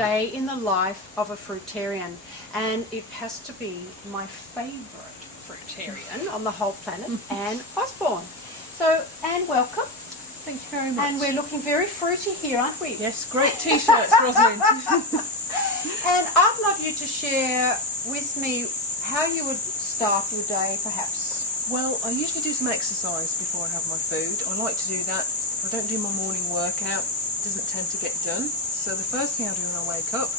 day in the life of a fruitarian, and it has to be my favourite fruitarian on the whole planet, Anne Osborne. So, Anne, welcome. Thank you very much. And we're looking very fruity here, aren't we? Yes, great t-shirts, Rosalind. And I'd love you to share with me how you would start your day, perhaps. Well, I usually do some exercise before I have my food. I like to do that. If I don't do my morning workout, it doesn't tend to get done. So the first thing I do when I wake up,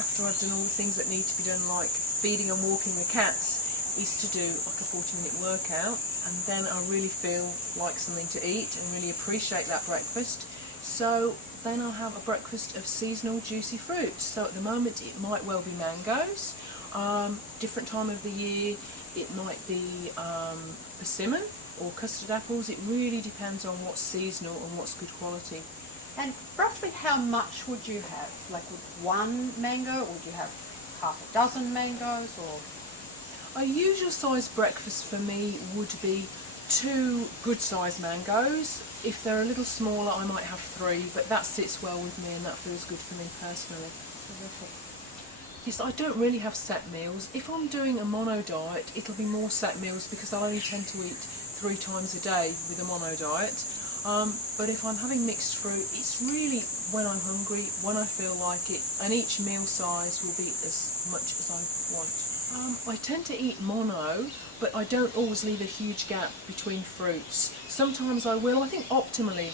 after I've done all the things that need to be done, like feeding and walking the cats, is to do like a 40-minute workout, and then I really feel like something to eat and really appreciate that breakfast. So then I'll have a breakfast of seasonal juicy fruits. So at the moment it might well be mangoes, different time of the year it might be persimmon or custard apples. It really depends on what's seasonal and what's good quality. And roughly how much would you have? Like with one mango, or would you have half a dozen mangoes, or? A usual size breakfast for me would be 2 good sized mangoes. If they're a little smaller I might have 3, but that sits well with me and that feels good for me personally. Terrific. Yes, I don't really have set meals. If I'm doing a mono diet, it'll be more set meals because I only tend to eat 3 times a day with a mono diet. But if I'm having mixed fruit, it's really when I'm hungry, when I feel like it, and each meal size will be as much as I want. I tend to eat mono, but I don't always leave a huge gap between fruits. Sometimes I will. I think optimally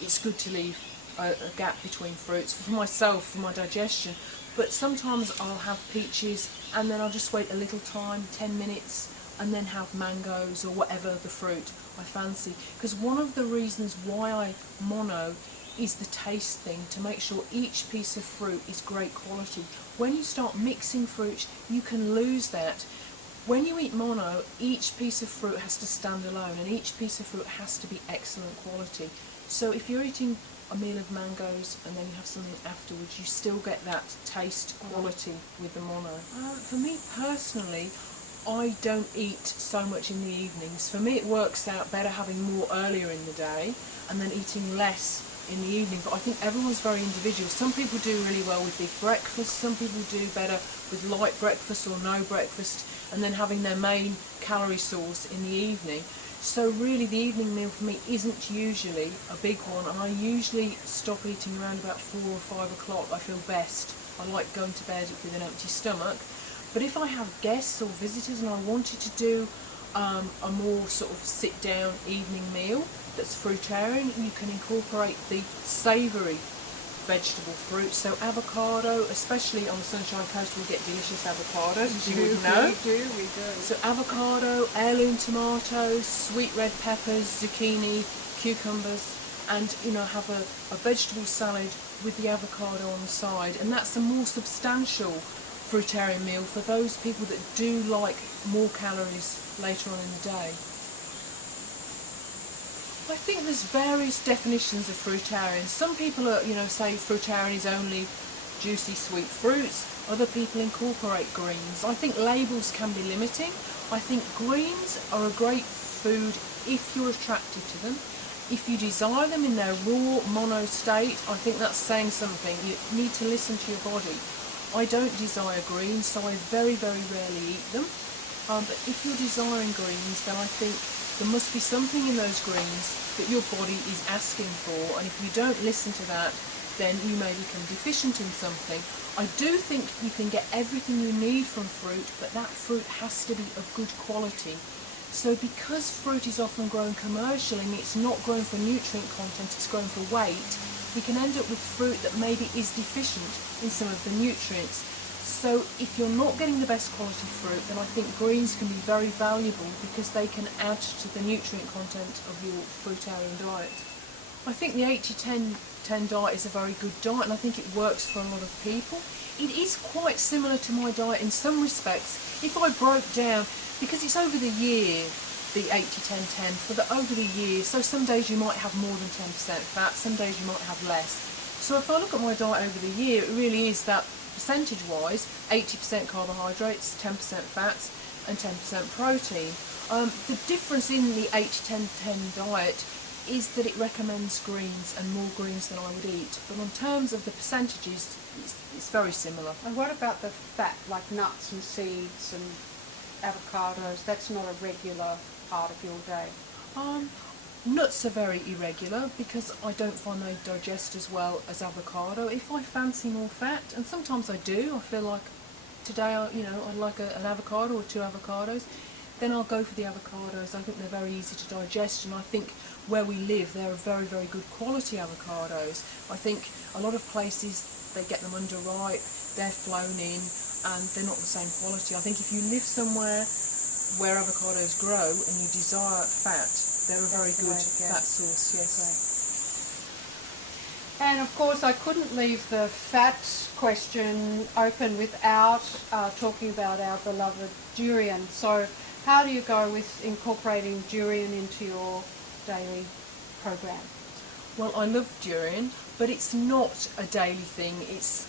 it's good to leave a gap between fruits for myself, for my digestion. But sometimes I'll have peaches and then I'll just wait a little time, 10 minutes, and then have mangoes or whatever the fruit I fancy. Because one of the reasons why I mono is the taste thing, to make sure each piece of fruit is great quality. When you start mixing fruits, you can lose that. When you eat mono, each piece of fruit has to stand alone and each piece of fruit has to be excellent quality. So if you're eating a meal of mangoes and then you have something afterwards, you still get that taste quality with the mono. For me personally, I don't eat so much in the evenings. For me it works out better having more earlier in the day and then eating less in the evening, but I think everyone's very individual. Some people do really well with big breakfast, some people do better with light breakfast or no breakfast and then having their main calorie source in the evening. So really the evening meal for me isn't usually a big one, and I usually stop eating around about 4 or 5 o'clock. I feel best. I like going to bed with an empty stomach. But if I have guests or visitors and I wanted to do a more sort of sit-down evening meal that's fruitarian, you can incorporate the savoury vegetable fruits. So avocado, especially on the Sunshine Coast, we get delicious avocado, as you would know. We do. So avocado, heirloom tomatoes, sweet red peppers, zucchini, cucumbers, and have a vegetable salad with the avocado on the side, and that's a more substantial fruitarian meal for those people that do like more calories later on in the day. I think there's various definitions of fruitarian. Some people are, say fruitarian is only juicy sweet fruits. Other people incorporate greens. I think labels can be limiting. I think greens are a great food if you're attracted to them. If you desire them in their raw mono state, I think that's saying something. You need to listen to your body. I don't desire greens, so I very, very rarely eat them. But if you're desiring greens, then I think there must be something in those greens that your body is asking for, and if you don't listen to that, then you may become deficient in something. I do think you can get everything you need from fruit, but that fruit has to be of good quality. So because fruit is often grown commercially and it's not grown for nutrient content, it's grown for weight, we can end up with fruit that maybe is deficient in some of the nutrients. So if you're not getting the best quality fruit, then I think greens can be very valuable because they can add to the nutrient content of your fruitarian diet. I think the 80-10-10 diet is a very good diet, and I think it works for a lot of people. It is quite similar to my diet in some respects. If I broke down, because it's over the year, the 80-10-10, over the year, so some days you might have more than 10% fat, some days you might have less. So if I look at my diet over the year, it really is that percentage-wise, 80% carbohydrates, 10% fats, and 10% protein. The difference in the 80-10-10 diet is that it recommends greens and more greens than I would eat. But in terms of the percentages, it's very similar. And what about the fat, like nuts and seeds and avocados? That's not a regular part of your day. Nuts are very irregular because I don't find they digest as well as avocado. If I fancy more fat, and sometimes I do, I feel like today, I'd like an avocado or 2 avocados, then I'll go for the avocados. I think they're very easy to digest, and I think where we live, they're very, very good quality avocados. I think a lot of places, they get them underripe, they're flown in, and they're not the same quality. I think if you live somewhere where avocados grow and you desire fat, they're a very good fat source, yes. And of course, I couldn't leave the fat question open without talking about our beloved durian. So how do you go with incorporating durian into your daily program? Well, I love durian, but it's not a daily thing. It's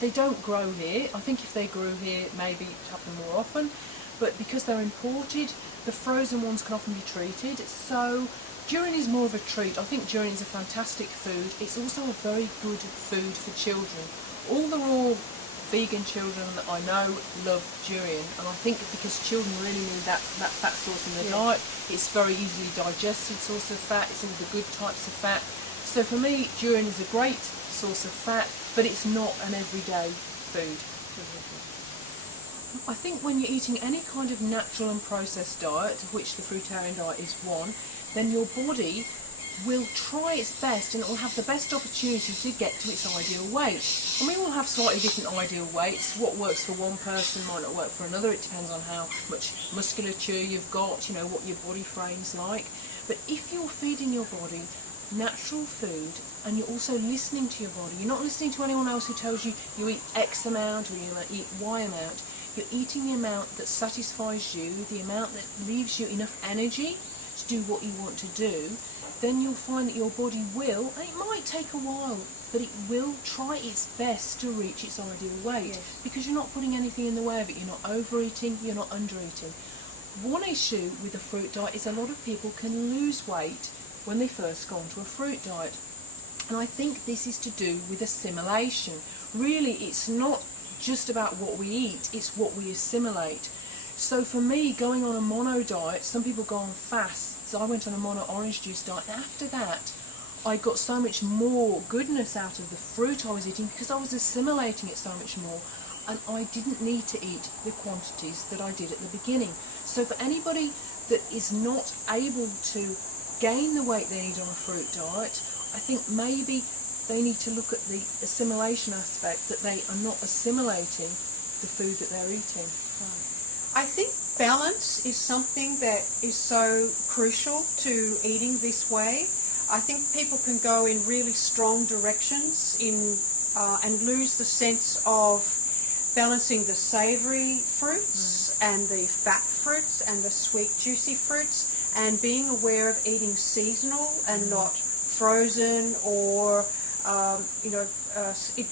they don't grow here. I think if they grew here, maybe it'd happen more often. But because they're imported, the frozen ones can often be treated. So durian is more of a treat. I think durian is a fantastic food. It's also a very good food for children. All the raw vegan children that I know love durian, and I think because children really need that fat source in their diet. It's very easily digested source of fat. It's all the good types of fat. So for me, durian is a great source of fat, but it's not an everyday food. I think when you're eating any kind of natural and processed diet, of which the fruitarian diet is one, then your body will try its best and it will have the best opportunity to get to its ideal weight. And we all have slightly different ideal weights. What works for one person might not work for another. It depends on how much musculature you've got, what your body frame's like. But if you're feeding your body natural food and you're also listening to your body, you're not listening to anyone else who tells you you eat X amount or you eat Y amount. You're eating the amount that satisfies you, the amount that leaves you enough energy to do what you want to do, then you'll find that your body will, and it might take a while, but it will try its best to reach its ideal weight, because you're not putting anything in the way of it. You're not overeating, you're not undereating. One issue with a fruit diet is a lot of people can lose weight when they first go onto a fruit diet. And I think this is to do with assimilation. Really, it's not just about what we eat, it's what we assimilate. So for me, going on a mono diet, some people go on fasts. I went on a mono orange juice diet, and after that I got so much more goodness out of the fruit I was eating because I was assimilating it so much more, and I didn't need to eat the quantities that I did at the beginning. So for anybody that is not able to gain the weight they need on a fruit diet, I think maybe they need to look at the assimilation aspect, that they are not assimilating the food that they're eating. I think balance is something that is so crucial to eating this way. I think people can go in really strong directions and lose the sense of balancing the savoury fruits and the fat fruits and the sweet juicy fruits, and being aware of eating seasonal and not frozen or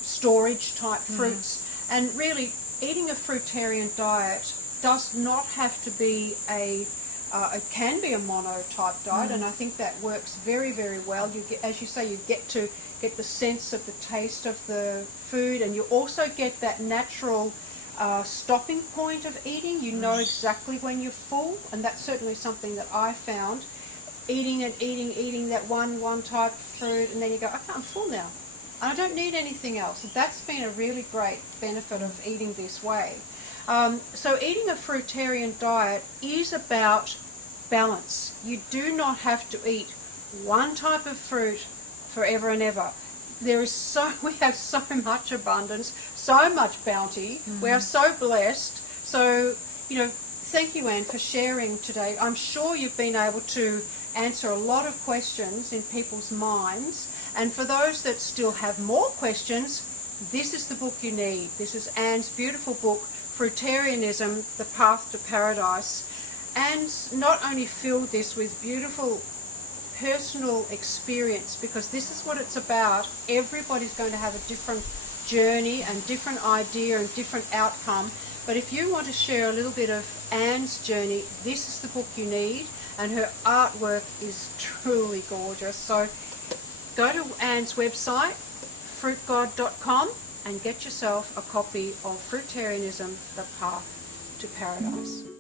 storage type fruits. And really, eating a fruitarian diet does not have to be it can be a mono type diet, and I think that works very, very well. You get, as you say, you get to get the sense of the taste of the food, and you also get that natural stopping point of eating. You know exactly when you're full, and that's certainly something that I found. Eating that one type of fruit, and then you go, okay, I'm full now. I don't need anything else. That's been a really great benefit of eating this way. So eating a fruitarian diet is about balance. You do not have to eat one type of fruit forever and ever. We have so much abundance, so much bounty. We are so blessed. So, thank you, Anne, for sharing today. I'm sure you've been able to answer a lot of questions in people's minds. And for those that still have more questions, this is the book you need. This is Anne's beautiful book, Fruitarianism, The Path to Paradise. Anne's not only filled this with beautiful personal experience, because this is what it's about. Everybody's going to have a different journey and different idea and different outcome. But if you want to share a little bit of Anne's journey, this is the book you need. and her artwork is truly gorgeous. So go to Anne's website, fruitgod.com, and get yourself a copy of Fruitarianism, The Path to Paradise.